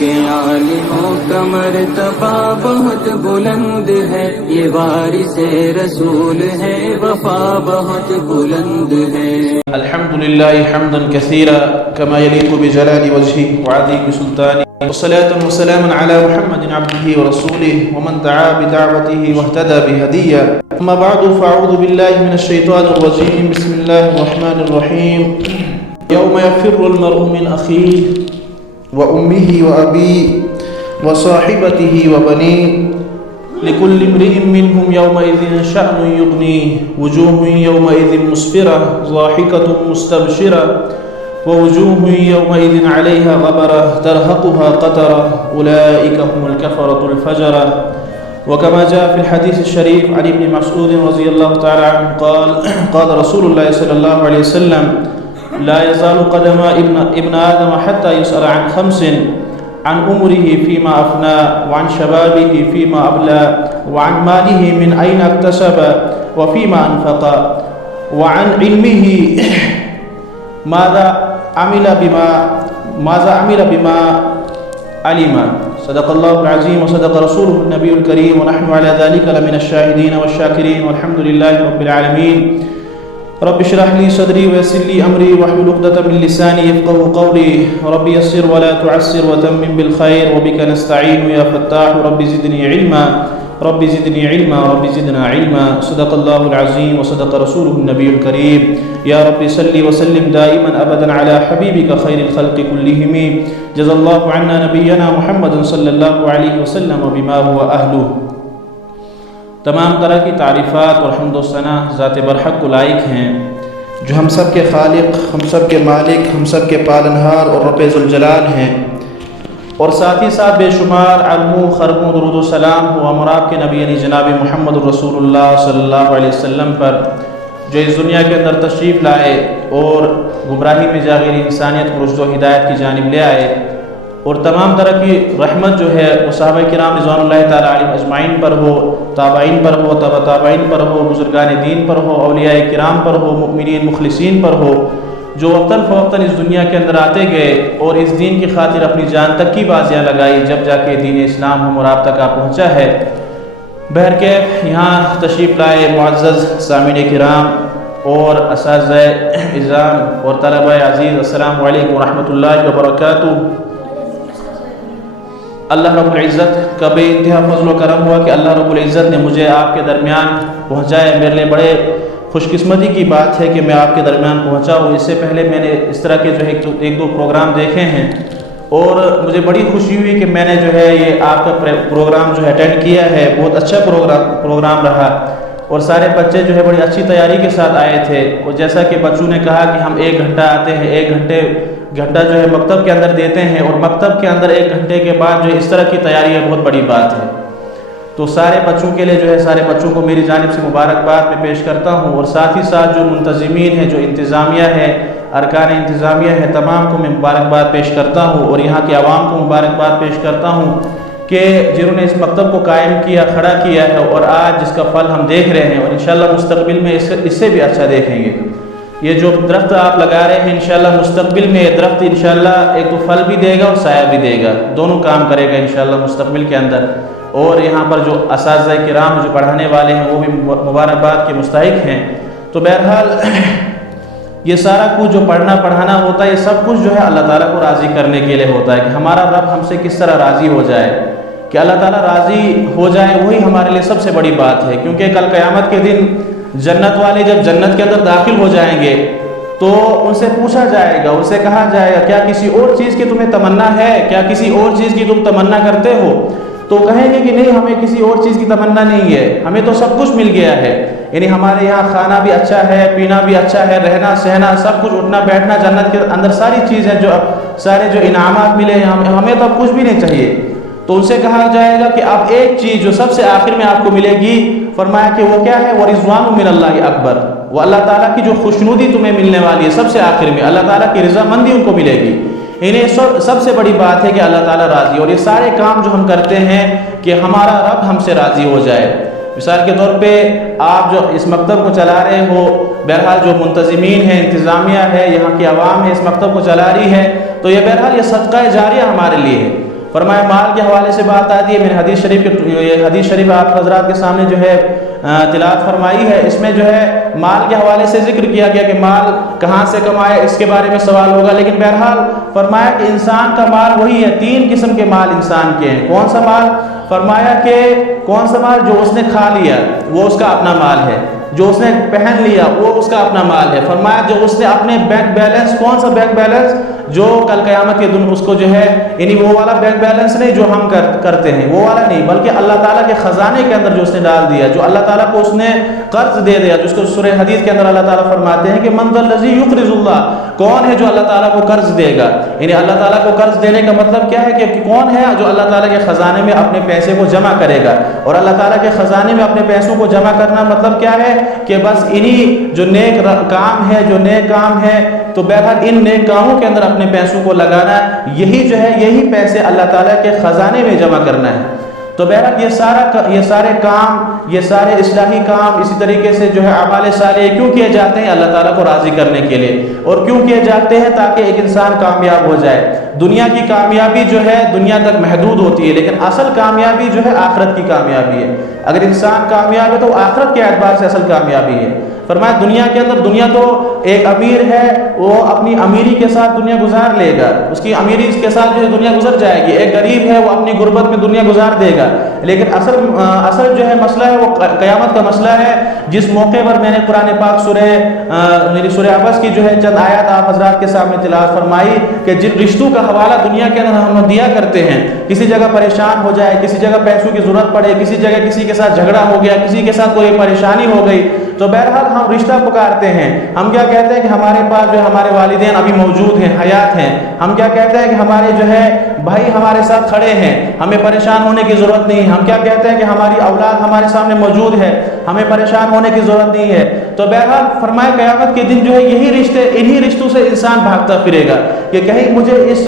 کے عالموں کا مرتبہ بہت بلند ہے، یہ وارث رسول ہے، وفا بہت بلند ہے۔ الحمد للہ حمدا کثیرا کما یلیق بجلال وجہہ وعظیم سلطانہ، والصلاة والسلام علی محمد عبدہ ورسولہ ومن دعا بدعوتہ واہتدى بہدیہ، اما بعد فاعوذ باللہ من الشیطان الرجیم، بسم اللہ الرحمن الرحیم۔ یوم یفر المرء من اخیہ وامہ وابیہ وصاحبتہ وبنیہ، لکل امرئ منہم یومئذ شأن یغنیہ، وجوہ یومئذ مسفرہ ضاحکۃ مستبشرہ، ووجوہ یومئذ علیہا غبرہ ترہقها قترہ، اولئک هم الکفرۃ الفجرہ۔ وكما جاء في الحديث الشريف عن ابن مسعود رضي الله تعالى عنه قال رسول الله صلى الله عليه وسلم لا يزال قدم ابن آدم حتى يسأل عن خمس، عن عمره فيما أفنى، وعن شبابه فيما أبلى، وعن ماله من أين اكتسب وفيما أنفق، وعن علمه ماذا عمل بما علم۔ صدق اللہ العظیم وصدق رسولہ النبی الکریم، ونحن على ذلك لمن الشاہدین والشاکرین، والحمد للہ رب العالمین۔ رب اشرح لي صدری ويسر لي امری واحلل عقدۃ من لسانی یفقهوا قولی، رب یسر ولا تعسر وتمم بالخیر، وبک نستعین یا فتاح، رب زدنی علما رب زدنی علما رب زدنا علما۔ صدق اللہ العظیم وصدق رسولہ النبی الکریم۔ یا رب صلی وسلم دائما ابدا علی حبیبک خیر الخلق کلہم، جزا اللہ عنا نبینا محمد صلی اللہ علیہ وسلم بما هو اہلہ۔ تمام طرح کی تعریفات اور حمد و ثنا ذات برحق کو لائق ہیں، جو ہم سب کے خالق، ہم سب کے مالک، ہم سب کے پالنہار اور رب ذوالجلال ہیں، اور ساتھ ہی ساتھ بے شمار علموں خربوں درود و سلام ہو ہم اور آپ کے نبی یعنی جناب محمد الرسول اللہ صلی اللہ علیہ وسلم پر، جو اس دنیا کے اندر تشریف لائے اور گمراہی میں جاغر انسانیت کو رشد و ہدایت کی جانب لے آئے، اور تمام طرح کی رحمت جو ہے وہ صحابہ کرام رضوان اللہ تعالیٰ علیہم اجمعین پر ہو، تابعین پر ہو، تبع تابعین پر ہو، بزرگان دین پر ہو، اولیاء کرام پر ہو، مؤمنین مخلصین پر ہو، جو وقتاً فوقتاً اس دنیا کے اندر آتے گئے اور اس دین کی خاطر اپنی جان تک کی بازیاں لگائی، جب جا کے دین اسلام ہم اور آپ تک آ پہنچا ہے۔ بہرکیف یہاں تشریف لائے معزز سامعین کرام اور اساتذہ اعزام اور طلبہ عزیز، السلام علیکم ورحمۃ اللہ وبرکاتہ۔ اللہ رب العزت کا بے انتہا فضل و کرم ہوا کہ اللہ رب العزت نے مجھے آپ کے درمیان پہنچایا۔ میرے لیے بڑے خوش قسمتی کی بات ہے کہ میں آپ کے درمیان پہنچا ہوں۔ اس سے پہلے میں نے اس طرح کے جو ہے ایک دو پروگرام دیکھے ہیں، اور مجھے بڑی خوشی ہوئی کہ میں نے جو ہے یہ آپ کا پروگرام جو ہے اٹینڈ کیا ہے۔ بہت اچھا پروگرام رہا، اور سارے بچے جو ہے بڑی اچھی تیاری کے ساتھ آئے تھے، اور جیسا کہ بچوں نے کہا کہ ہم 1 گھنٹہ آتے ہیں، 1 گھنٹہ جو ہے مکتب کے اندر دیتے ہیں، اور مکتب کے اندر 1 گھنٹے کے بعد جو ہے اس طرح کی تیاری ہے، بہت بڑی بات ہے۔ تو سارے بچوں کے لیے جو ہے سارے بچوں کو میری جانب سے مبارکباد میں پیش کرتا ہوں، اور ساتھ ہی ساتھ جو منتظمین ہیں، جو انتظامیہ ہے، ارکان انتظامیہ ہے، تمام کو میں مبارکباد پیش کرتا ہوں، اور یہاں کے عوام کو مبارکباد پیش کرتا ہوں کہ جنہوں نے اس مکتب کو قائم کیا، کھڑا کیا ہے، اور آج جس کا پھل ہم دیکھ رہے ہیں، اور انشاءاللہ مستقبل میں اس سے بھی اچھا دیکھیں گے۔ یہ جو درخت آپ لگا رہے ہیں، انشاءاللہ مستقبل میں یہ درخت انشاءاللہ ایک تو پھل بھی دے گا اور سایہ بھی دے گا، دونوں کام کرے گا انشاءاللہ مستقبل کے اندر۔ اور یہاں پر جو اساتذہ کرام جو پڑھانے والے ہیں وہ بھی مبارکباد کے مستحق ہیں۔ تو بہرحال یہ سارا کچھ جو پڑھنا پڑھانا ہوتا ہے، یہ سب کچھ جو ہے اللہ تعالیٰ کو راضی کرنے کے لیے ہوتا ہے، کہ ہمارا رب ہم سے کس طرح راضی ہو جائے، کہ اللہ تعالیٰ راضی ہو جائے، وہی ہمارے لیے سب سے بڑی بات ہے۔ کیونکہ کل قیامت کے دن جنت والے جب جنت کے اندر داخل ہو جائیں گے تو ان سے پوچھا جائے گا، ان سے کہا جائے گا کیا کسی اور چیز کی تمہیں تمنا ہے، کیا کسی اور چیز کی تم تمنا کرتے ہو؟ تو کہیں گے کہ نہیں، ہمیں کسی اور چیز کی تمنا نہیں ہے، ہمیں تو سب کچھ مل گیا ہے، یعنی ہمارے یہاں کھانا بھی اچھا ہے، پینا بھی اچھا ہے، رہنا سہنا سب کچھ، اٹھنا بیٹھنا، جنت کے اندر ساری چیزیں جو سارے جو انعامات ملے ہیں، ہمیں تو اب کچھ بھی نہیں چاہیے۔ تو ان سے کہا جائے گا کہ اب ایک چیز جو سب سے آخر میں آپ کو ملے گی، فرمایا کہ وہ کیا ہے؟ وَرِضْوَانٌ مِّنَ اللَّهِ اکبر، وہ اللہ تعالیٰ کی جو خوشنودی تمہیں ملنے والی ہے، سب سے آخر میں اللہ تعالیٰ کی رضامندی ان کو ملے گی۔ انہیں سب سے بڑی بات ہے کہ اللہ تعالیٰ راضی، اور یہ سارے کام جو ہم کرتے ہیں کہ ہمارا رب ہم سے راضی ہو جائے۔ مثال کے طور پہ آپ جو اس مکتب کو چلا رہے ہو، بہرحال جو منتظمین ہیں، انتظامیہ ہے، یہاں کی عوام ہے، اس مکتب کو چلا رہی ہے، تو یہ بہرحال یہ صدقہ جاریہ ہمارے لیے ہے۔ فرمایا مال کے حوالے سے بات آتی ہے، میں نے حدیث شریف آپ حضرات کے سامنے جو ہے تلاوت فرمائی ہے، اس میں جو ہے مال کے حوالے سے ذکر کیا گیا کہ مال کہاں سے کمائے، اس کے بارے میں سوال ہوگا، لیکن بہرحال فرمایا کہ انسان کا مال وہی ہے، 3 قسم کے مال انسان کے ہیں۔ کون سا مال؟ فرمایا کہ کون سا مال؟ جو اس نے کھا لیا وہ اس کا اپنا مال ہے، جو اس نے پہن لیا وہ اس کا اپنا مال ہے۔ فرمایا جو اس نے اپنے بینک بیلنس، کون سا بینک بیلنس؟ جو کل قیامت کے دن اس کو جو ہے، یعنی وہ والا بینک بیلنس نہیں جو ہم کرتے ہیں، وہ والا نہیں، بلکہ اللہ تعالیٰ کے خزانے کے اندر جو اس نے ڈال دیا، جو اللہ تعالیٰ کو اس نے قرض دے دیا، جس کو سورہ حدیث کے اندر اللہ تعالیٰ فرماتے ہیں کہ من ذا الذی یقرض اللہ، کون ہے جو اللہ تعالیٰ کو قرض دے گا؟ یعنی اللہ تعالیٰ کو قرض دینے کا مطلب کیا ہے کہ کون ہے جو اللہ تعالیٰ کے خزانے میں اپنے پیسے کو جمع کرے گا؟ اور اللہ تعالیٰ کے خزانے میں اپنے پیسوں کو جمع کرنا مطلب کیا ہے کہ بس انہی جو نیک کام ہے، جو نیک کام ہے، تو بہرحال ان نیک کاموں کے اندر اپنے پیسوں کو لگانا، یہی جو ہے یہی پیسے اللہ تعالیٰ کے خزانے میں جمع کرنا ہے۔ تو بہرحال یہ سارے کام، یہ سارے اصلاحی کام، اسی طریقے سے جو ہے اعمال صالح کیوں کیے جاتے ہیں؟ اللہ تعالیٰ کو راضی کرنے کے لیے، اور کیوں کیے جاتے ہیں؟ تاکہ ایک انسان کامیاب ہو جائے۔ دنیا کی کامیابی جو ہے دنیا تک محدود ہوتی ہے، لیکن اصل کامیابی جو ہے آخرت کی کامیابی ہے۔ اگر انسان کامیاب ہے تو آخرت کے اعتبار سے اصل کامیابی ہے۔ فرمایا دنیا کے اندر، دنیا تو ایک امیر ہے وہ اپنی امیری کے ساتھ دنیا گزار لے گا، اس کی امیری اس کے ساتھ جو ہے دنیا گزر جائے گی۔ ایک غریب ہے وہ اپنی غربت میں دنیا گزار دے گا، لیکن اصل جو ہے مسئلہ ہے وہ قیامت کا مسئلہ ہے، جس موقع پر میں نے قرآن پاک سورہ عبس کی جو ہے چند آیات آپ حضرات کے سامنے تلاوت فرمائی کہ جن رشتوں کا حوالہ دنیا کے اندر ہم دیا کرتے ہیں، کسی جگہ پریشان ہو جائے، کسی جگہ پیسوں کی ضرورت پڑے، کسی جگہ کسی کے ساتھ جھگڑا ہو گیا، کسی کے ساتھ کوئی پریشانی ہو گئی، تو بہرحال ہم رشتہ پکارتے ہیں۔ ہم کیا کہتے ہیں کہ ہمارے پاس جو ہمارے والدین ابھی موجود ہیں، حیات ہیں۔ ہم کیا کہتے ہیں کہ ہمارے جو ہے بھائی ہمارے ساتھ کھڑے ہیں، ہمیں پریشان ہونے کی ضرورت نہیں ہے۔ ہم کیا کہتے ہیں کہ ہماری اولاد ہمارے سامنے موجود ہے، ہمیں پریشان ہونے کی ضرورت نہیں ہے۔ تو بہرحال فرمایا قیامت کے دن جو ہے یہی رشتے، انہی رشتوں سے انسان بھاگتا پھرے گا کہ کہیں مجھے اس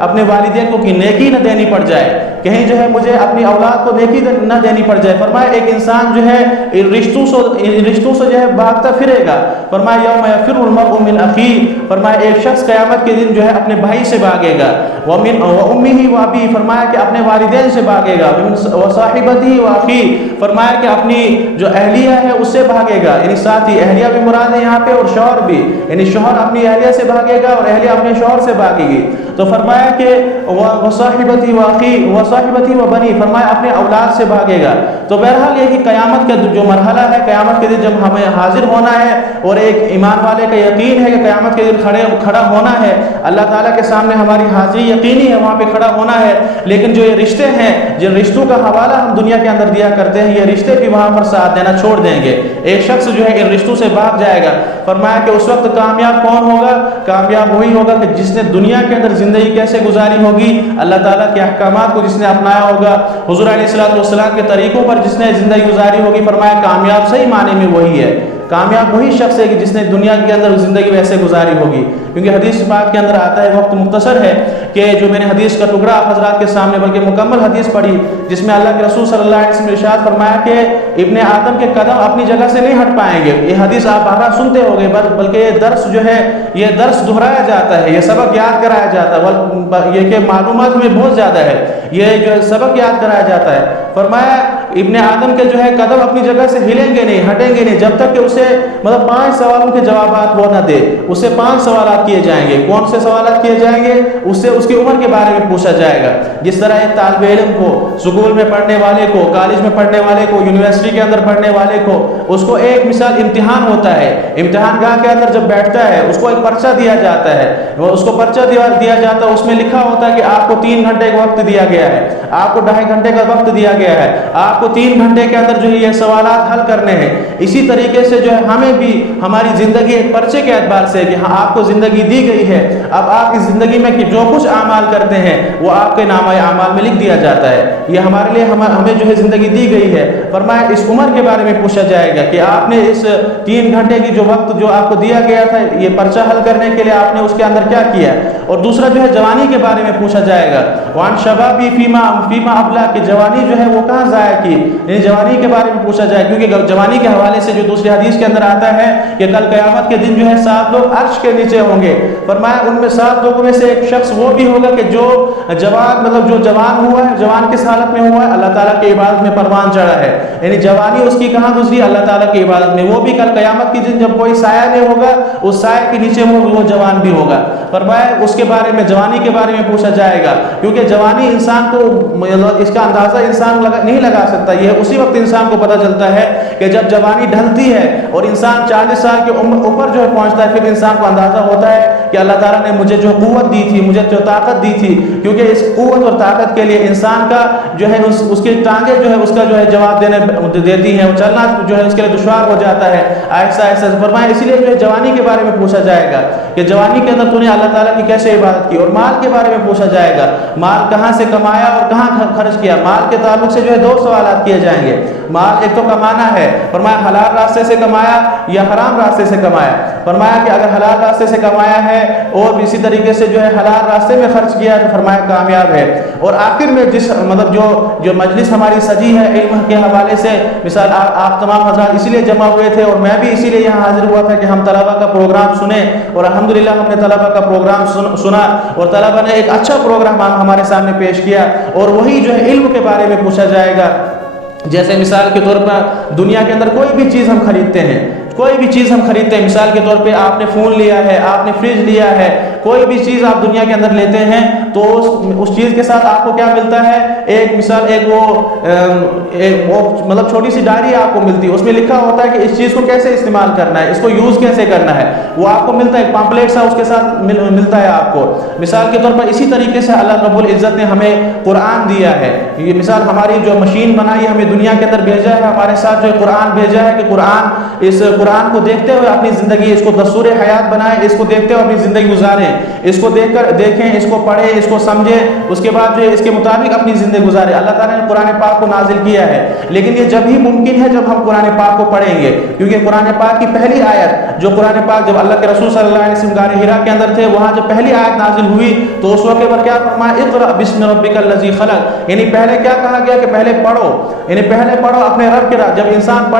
اپنے والدین کو کی نیکی نہ دینی پڑ جائے، کہیں جو ہے مجھے اپنی اولاد کو نیکی نہ دینی پڑ جائے۔ فرمایا ایک انسان جو ہے ان رشتوں سے جو ہے بھاگتا پھرے گا۔ فرمایا یوم یفر المرء من اخیہ، فرمایا ایک شخص قیامت کے دن جو ہے اپنے بھائی سے بھاگے گا، ومن امہ وابی، فرمایا کہ اپنے والدین سے بھاگے گا، وصاحبتہ واخیہ، فرمایا کہ اپنی جو اہلیہ ہے اس سے بھاگے گا، یعنی ساتھی، اہلیہ بھی مراد ہے یہاں پہ اور شوہر بھی، یعنی شوہر اپنی اہلیہ سے بھاگے گا اور اہلیہ اپنے شوہر سے بھاگے گی۔ تو فرمایا کہ وصاحبتہ واخیہ وصاحبتہ وبنی، فرمایا اپنے اولاد سے بھاگے گا۔ تو بہرحال یہی قیامت کا جو مرحلہ ہے، قیامت کے دن جب ہمیں حاضر ہونا ہے، اور ایک ایمان والے کا یقین ہے کہ قیامت کے دن کھڑا ہونا ہے، اللہ تعالیٰ کے سامنے ہماری حاضری یقینی ہے، وہاں پہ کھڑا ہونا ہے، لیکن جو یہ رشتے ہیں، جن رشتوں کا حوالہ ہم دنیا کے اندر دیا کرتے ہیں، یہ رشتے بھی وہاں پر ساتھ دینا چھوڑ دیں گے۔ ایک شخص جو ہے ان رشتوں سے بھاگ جائے گا۔ فرمایا کہ اس وقت کامیاب کون ہوگا؟ کامیاب وہی ہوگا کہ جس نے دنیا کے اندر زندگی کیسے گزاری ہوگی، اللہ تعالیٰ کے احکامات کو جس نے اپنایا ہوگا، حضور علیہ السلام کے طریقوں پر جس نے زندگی گزاری ہوگی۔ فرمایا کامیاب صحیح معنی میں وہی ہے، کامیاب وہی شخص ہے کہ جس نے دنیا کے اندر زندگی ویسے گزاری ہوگی۔ کیونکہ حدیث پاک کے اندر آتا ہے، وقت مختصر ہے کہ جو میں نے حدیث کا ٹکڑا آپ حضرات کے سامنے بلکہ مکمل حدیث پڑھی، جس میں اللہ کے رسول صلی اللہ علیہ وسلم نے ارشاد فرمایا کہ ابن آدم کے قدم اپنی جگہ سے نہیں ہٹ پائیں گے۔ یہ حدیث آپ بارہ سنتے ہوگے، بلکہ یہ درس جو ہے یہ درس دہرایا جاتا ہے، یہ سبق یاد کرایا جاتا ہے، یہ کہ معلومات میں بہت زیادہ ہے، یہ جو ہے سبق یاد کرایا جاتا ہے۔ فرمایا ابن آدم کے جو ہے قدم اپنی جگہ سے ہلیں گے نہیں، ہٹیں گے نہیں، جب تک کہ اسے 5 سوالوں کے جوابات وہ نہ دے۔ اس سے 5 سوالات کیے جائیں گے۔ کون سے سوالات کیے جائیں گے؟ اس سے اس کی عمر کے بارے میں پوچھا جائے گا۔ جس طرح ایک طالب علم کو، سکول میں پڑھنے والے کو، کالج میں پڑھنے والے کو، یونیورسٹی کے اندر پڑھنے والے کو، اس کو ایک مثال امتحان ہوتا ہے، امتحان گاہ کے اندر جب بیٹھتا ہے اس کو ایک پرچہ دیا جاتا ہے، اس کو پرچہ دیا جاتا ہے، اس میں لکھا ہوتا ہے کہ آپ کو 3 گھنٹے کا وقت دیا گیا ہے، آپ کو 2.5 گھنٹے کا وقت دیا گیا ہے، آپ کو 3 گھنٹے کے اندر جو ہے یہ سوالات حل کرنے ہیں۔ اسی طریقے سے جو ہے ہمیں بھی ہماری زندگی ایک پرچے کے اعتبار سے کہ ہاں آپ کو زندگی دی گئی ہے، اب آپ اس زندگی میں جو کچھ اعمال کرتے ہیں وہ آپ کے نامہ اعمال میں لکھ دیا جاتا ہے۔ یہ ہمارے لیے ہمیں جو ہے زندگی دی گئی ہے۔ فرمایا اس عمر کے بارے میں پوچھا جائے گا، جائے گا کہ آپ نے اس 3 گھنٹے کی جو وقت جو آپ کو دیا گیا تھا یہ پرچہ حل کرنے کے لیے آپ نے اس کے اندر کیا کیا. اور دوسرا جو ہے جوانی کے بارے میں پوچھا جائے گا. وان شبابی فیما ابلا کہ جوانی جو ہے وہ کہاں ضائع کی, یعنی جوانی کے بارے میں پوچھا جائے, کیونکہ جوانی کے حوالے سے جو دوسری حدیث کے اندر آتا ہے کہ کل قیامت کے دن جو ہے 7 لوگ عرش کے نیچے ہوں گے. فرمایا ان میں 7 لوگوں میں سے ایک شخص وہ بھی ہوگا کہ جو جوان مطلب جو جوان ہوا ہے, جوان کس حالت میں ہوا ہے, اللہ تعالیٰ کی عبادت میں پروان چڑھا ہے, یعنی جوانی اس کی کہاں گزری, اللہ تعالیٰ کی عبادت میں. وہ بھی کل قیامت کے دن جب کوئی سایہ نہیں ہوگا اس سایہ کے نیچے وہ جوان بھی ہوگا. فرمایا اس کے بارے میں جوانی کے بارے میں پوچھا جائے گا, کیونکہ جوانی انسان کو اس کا اندازہ انسان نہیں لگا سکتا. یہ اسی وقت انسان کو پتہ چلتا ہے کہ جب جوانی ڈھلتی ہے اور انسان 40 سال کے اوپر جو ہے پہنچتا ہے, پھر انسان کو اندازہ ہوتا ہے کہ اللہ تعالیٰ نے مجھے جو قوت دی تھی, مجھے جو طاقت دی تھی, کیونکہ اس قوت اور طاقت کے لیے انسان کا جو ہے اس کی ٹانگیں جو ہے اس کا جو ہے جواب دیتی ہیں, وہ چلنا جو ہے اس کے لیے دشوار ہو جاتا ہے آہستہ آہستہ. فرمایا اسی لیے جو ہے جوانی کے بارے میں پوچھا جائے گا کہ جوانی کے اندر تو نے اللہ تعالیٰ کی کیسے عبادت کی. اور مال کے بارے میں پوچھا جائے گا, مال کہاں سے کمایا اور کہاں خرچ کیا. مال کے تعلق سے جو ہے 2 سوالات کیے جائیں گے. مال ایک تو کمانا ہے, فرمایا حلال راستے سے کمایا یا حرام راستے سے کمایا. فرمایا کہ اگر حلال راستے سے کمایا ہے اور اسی طریقے سے جو ہے حلال راستے میں خرچ کیا تو فرمایا کامیاب ہے. اور آخر میں جس مطلب جو مجلس ہماری سجی ہے علم کے حوالے سے, مثال آپ تمام حضرات اسی لیے جمع ہوئے تھے اور میں بھی اسی لیے یہاں حاضر ہوا تھا کہ ہم طلبہ کا پروگرام سنیں, اور الحمدللہ ہم نے طلبہ کا پروگرام سنا اور طلبہ نے ایک اچھا پروگرام ہمارے سامنے پیش کیا. اور وہی جو ہے علم کے بارے میں پوچھا جائے گا. جیسے مثال کے طور پر دنیا کے اندر کوئی بھی چیز ہم خریدتے ہیں, کوئی بھی چیز ہم خریدتے ہیں, مثال کے طور پہ آپ نے فون لیا ہے, آپ نے فریج لیا ہے, کوئی بھی چیز آپ دنیا کے اندر لیتے ہیں تو اس چیز کے ساتھ آپ کو کیا ملتا ہے, ایک مثال ایک وہ مطلب چھوٹی سی ڈائری آپ کو ملتی ہے, اس میں لکھا ہوتا ہے کہ اس چیز کو کیسے استعمال کرنا ہے, اس کو یوز کیسے کرنا ہے, وہ آپ کو ملتا ہے. ایک پامپلیٹ سا اس کے ساتھ ملتا ہے آپ کو. مثال کے طور پر اسی طریقے سے اللہ رب العزت نے ہمیں قرآن دیا ہے. یہ مثال ہماری جو مشین بنائی ہمیں دنیا کے اندر بھیجا ہے, ہمارے ساتھ جو قرآن بھیجا ہے کہ قرآن کو دیکھتے ہوئے اپنی زندگی, اس کو دستور حیات بنائیں, اس کو دیکھتے ہوئے اپنی زندگی گزاریں, اس کو دیکھیں, اس کو پڑھیں, اس کو سمجھیں, اس کے بعد جو ہے اس کے مطابق اپنی زندگی گزاریں. اللہ تعالیٰ نے قرآن پاک کو نازل کیا ہے, لیکن یہ جب ہی ممکن ہے جب ہم قرآن پاک کو پڑھیں گے, کیونکہ قرآن پاک کی پہلی آیت جو قرآن پاک جب اللہ کے رسول صلی اللہ علیہ وسلم غار حرا کے اندر تھے, وہاں جب پہلی آیت نازل ہوئی تو اس وقت پر کیا فرمایا, اقرأ بسم ربک الذی خلق, یعنی پہلے کیا کہا گیا کہ پہلے پڑھو, یعنی پہلے پڑھو اپنے رب کے راہ. جب انسان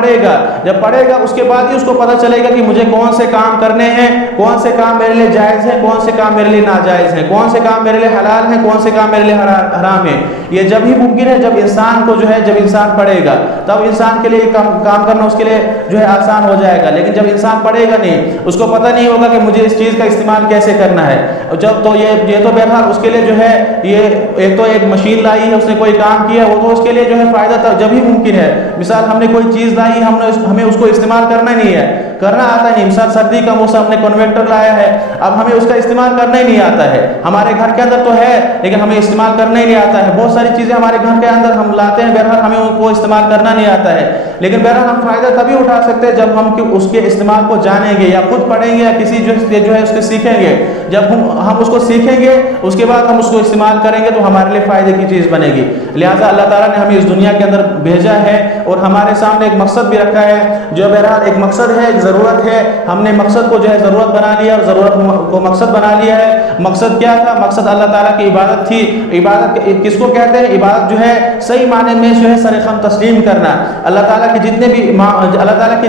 جب پڑھے گا اس کے بعد ہی اس کو پتہ چلے گا کہ مجھے کون سے کام کرنے ہیں, کون سے کام میرے لیے جائز ہیں, کون سے کام میرے لیے ناجائز ہیں, کون سے کام میرے لیے حلال ہیں, کون سے کام میرے لیے حرام ہیں. یہ جب ہی ممکن ہے جب انسان کو جو ہے جب انسان پڑھے گا, تب انسان کے لیے کام کرنا اس کے لیے جو ہے آسان ہو جائے گا. لیکن جب انسان پڑھے گا نہیں, اس کو پتہ نہیں ہوگا کہ مجھے اس چیز کا استعمال کیسے کرنا ہے. جب تو یہ تو بہرحال اس کے لیے جو ہے یہ ایک مشین لائی ہے, اس نے کوئی کام کیا, وہ تو اس کے لیے جو ہے فائدہ تھا جب ہی ممکن ہے. مثال ہم نے کوئی چیز لائی, ہمیں اس کو استعمال کرنا نہیں ہے, کرنا آتا نہیں. مثال سردی کا موسم, ہم نے کنویکٹر لایا ہے, اب ہمیں اس کا استعمال کرنا ہی نہیں آتا ہے. ہمارے گھر کے اندر تو ہے لیکن ہمیں استعمال کرنا ہی نہیں آتا ہے. بہت ساری چیزیں ہمارے گھر کے اندر ہم لاتے ہیں, بہرحال ہمیں ان کو استعمال کرنا نہیں آتا ہے. لیکن بہرحال ہم فائدہ تبھی اٹھا سکتے ہیں جب ہم اس کے استعمال کو جانیں گے, یا خود پڑھیں گے, یا کسی جو ہے اس کو سیکھیں گے. جب ہم اس کو سیکھیں گے اس کے بعد ہم اس کو استعمال کریں گے تو ہمارے لیے فائدے کی چیز بنے گی. لہٰذا اللہ تعالیٰ نے ہمیں اس دنیا کے اندر بھیجا ہے اور ہمارے سامنے ایک مقصد بھی رکھا ہے, جو بہرحال ایک مقصد ہے, ایک ضرورت ہے. ہم نے مقصد کو جو ہے ضرورت بنا لیا اور ضرورت کو مقصد بنا لیا ہے. مقصد کیا تھا؟ مقصد اللہ تعالیٰ کی عبادت تھی. عبادت کس کو کہتے ہیں؟ عبادت جو ہے صحیح معنی میں جو ہے سر خم تسلیم کرنا. اللہ تعالیٰ کے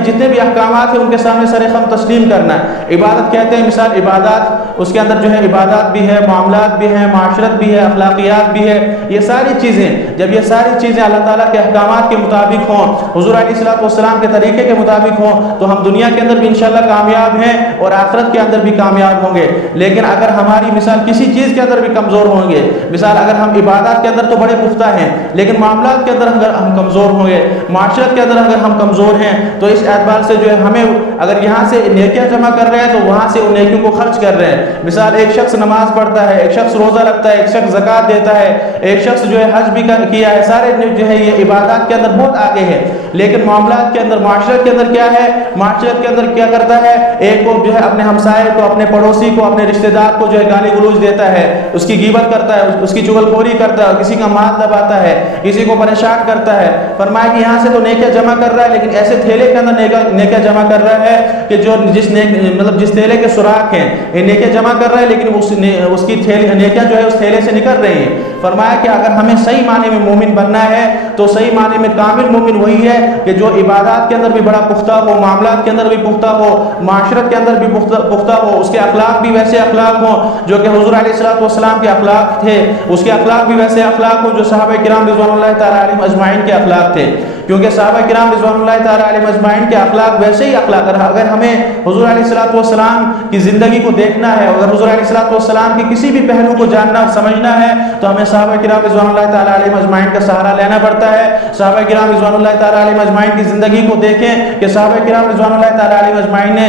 جتنے بھی احکامات ہیں ان کے سامنے سر خم تسلیم کرنا عبادت کہتے ہیں. مثال عبادات, اس کے اندر جو ہے عبادات بھی ہے, معاملات بھی ہیں, معاشرت بھی ہے, اخلاقیات بھی ہے. یہ ساری چیزیں جب یہ ساری چیزیں اللہ تعالیٰ کے احکامات کے مطابق ہوں, حضور علیہ الصلوۃ والسلام کے طریقے کے مطابق ہوں, تو ہم دنیا کے اندر بھی انشاءاللہ کامیاب ہیں اور آخرت کے اندر بھی کامیاب ہوں گے. لیکن اگر ہماری مثال کسی چیز کے اندر بھی کمزور ہوں گے, مثال اگر ہم عبادات کے اندر تو بڑے پختہ ہیں لیکن معاملات کے اندر اگر ہم کمزور ہوں گے, معاشرت کے اندر اگر ہم کمزور ہیں, تو اس اعتبار سے جو ہے ہمیں اگر یہاں سے نیکیاں جمع کر رہے ہیں تو وہاں سے ان نیکیوں کو خرچ کر رہے ہیں. مثال ایک شخص نماز پڑھتا ہے, ایک شخص روزہ رکھتا ہے, ایک شخص زکوٰۃ دیتا ہے, ایک شخص جو ہے حج بھی کیا ہے, سارے جو ہے یہ عبادات کے اندر بہت آگے ہے. لیکن معاملات کے اندر, معاشرت کے اندر کیا ہے, معاشرت کے اندر کیا کرتا ہے, ایک کو جو ہے اپنے ہمسائے کو, اپنے پڑوسی کو, اپنے رشتہ دار کو جو ہے گالی گلوچ دیتا ہے, اس کی غیبت کرتا ہے, اس کی چغل خوری کرتا ہے, کسی کا مال دباتا ہے, کسی کو پریشان کرتا ہے. فرمایا کہ یہاں سے تو نیکیاں جمع کر رہا ہے لیکن ایسے تھیلے کے اندر نیکیاں جمع کر رہا ہے کہ جو جس تھیلے کے سوراخ ہیں یہ نیکیاں جمع کر رہا ہے لیکن اس کی نیکیاں جو ہے اس تھیلے سے نکل رہی ہیں۔ فرمایا کہ اگر ہمیں صحیح معنی میں مومن بننا ہے تو صحیح معنی میں کامل مومن وہی ہے کہ جو عبادات کے اندر بھی بڑا پختہ ہو، معاملات کے اندر بھی پختہ ہو، معاشرت کے اندر بھی پختہ ہو، اس کے اخلاق بھی ویسے اخلاق ہوں جو کہ حضور علیہ الصلوۃ والسلام کے اخلاق تھے، اس کے اخلاق بھی ویسے اخلاق ہوں جو صحابہ کرام رضوان اللہ تعالیٰ علیہم اجمعین کے اخلاق تھے، کیونکہ صحابہ کرام رضوان اللہ تعالیٰ علیہم اجمعین کے اخلاق ویسے ہی اخلاق ہے۔ اگر ہمیں حضور علیہ الصلوۃ والسلام کی زندگی کو دیکھنا ہے، اگر حضور علیہ الصلوۃ والسلام کی کسی بھی پہلو کو جاننا سمجھنا ہے تو ہمیں صحابہ کرام رضوان اللہ تعالیٰ علیہم اجمعین کا سہارا لینا پڑتا ہے۔ صحابہ کرام رضوان اللہ تعالیٰ علیہم اجمعین کی زندگی کو دیکھیں کہ صحابہ کرام رضوان اللہ تعالیٰ علیہم اجمعین نے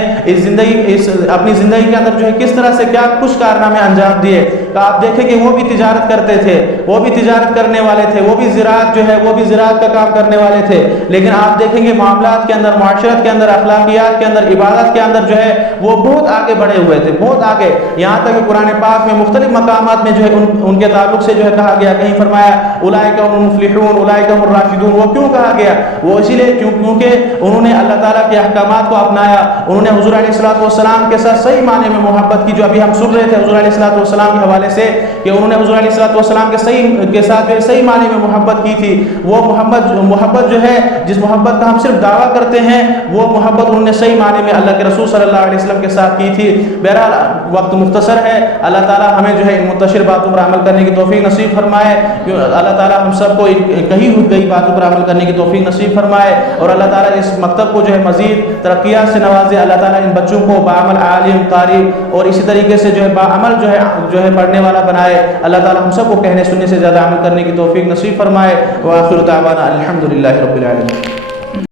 اپنی زندگی کے اندر جو ہے کس طرح سے کیا کچھ کارنامے انجام دیے۔ کہ آپ دیکھیں کہ وہ بھی تجارت کرتے تھے، وہ بھی تجارت کرنے والے تھے، وہ بھی زراعت جو ہے وہ بھی زراعت کا کام کرنے والے تھے، لیکن آپ دیکھیں گے معاملات کے اندر، معاشرت کے اندر، اخلاقیات کے اندر، عبادت کے اندر جو ہے وہ بہت آگے بڑھے ہوئے تھے، بہت آگے، یہاں تک کہ قرآن پاک میں مختلف مقامات میں جو ہے ان کے تعلق سے جو ہے کہا گیا، کہیں فرمایا اولئک هم المفلحون اولئک هم الراشدون۔ وہ کیوں کہا گیا؟ وہ اسی لیے کیونکہ انہوں نے اللہ تعالیٰ کے احکامات کو اپنایا، انہوں نے حضور علیہ الصلوۃ والسلام کے ساتھ صحیح معنی میں محبت کی، جو ابھی ہم سن رہے تھے حضور علیہ الصلوۃ والسلام کے حوالے سے کہ انہوں نے حضور علیہ الصلوۃ والسلام کے ساتھ جو صحیح معنی میں محبت کی تھی۔ وہ محبت جو ہے جس محبت کا ہم صرف دعویٰ کرتے ہیں وہ محبت انہوں نے صحیح معنی میں اللہ کے رسول صلی اللہ علیہ وسلم کے ساتھ کی تھی۔ بہرحال وقت مختصر ہے، اللہ تعالیٰ ہمیں جو ہے ان منتشر باتوں پر عمل کرنے کی توفیق نصیب فرمائے، اللہ تعالیٰ ہم سب کو کہی ہوئی گئی باتوں پر عمل کرنے کی توفیق نصیب فرمائے، اور اللہ تعالیٰ اس مکتب کو جو ہے مزید ترقیات سے نوازے۔ اللہ تعالیٰ ان بچوں کو بعمل عالم قاری اور اسی طریقے سے جو ہے بعمل جو ہے پڑھنے والا بنائے۔ اللہ تعالیٰ ہم سب کو کہنے سننے سے زیادہ عمل کرنے کی توفیق نصیب فرمائے۔ وآخر دعوانا الحمدللہ رب العالمین۔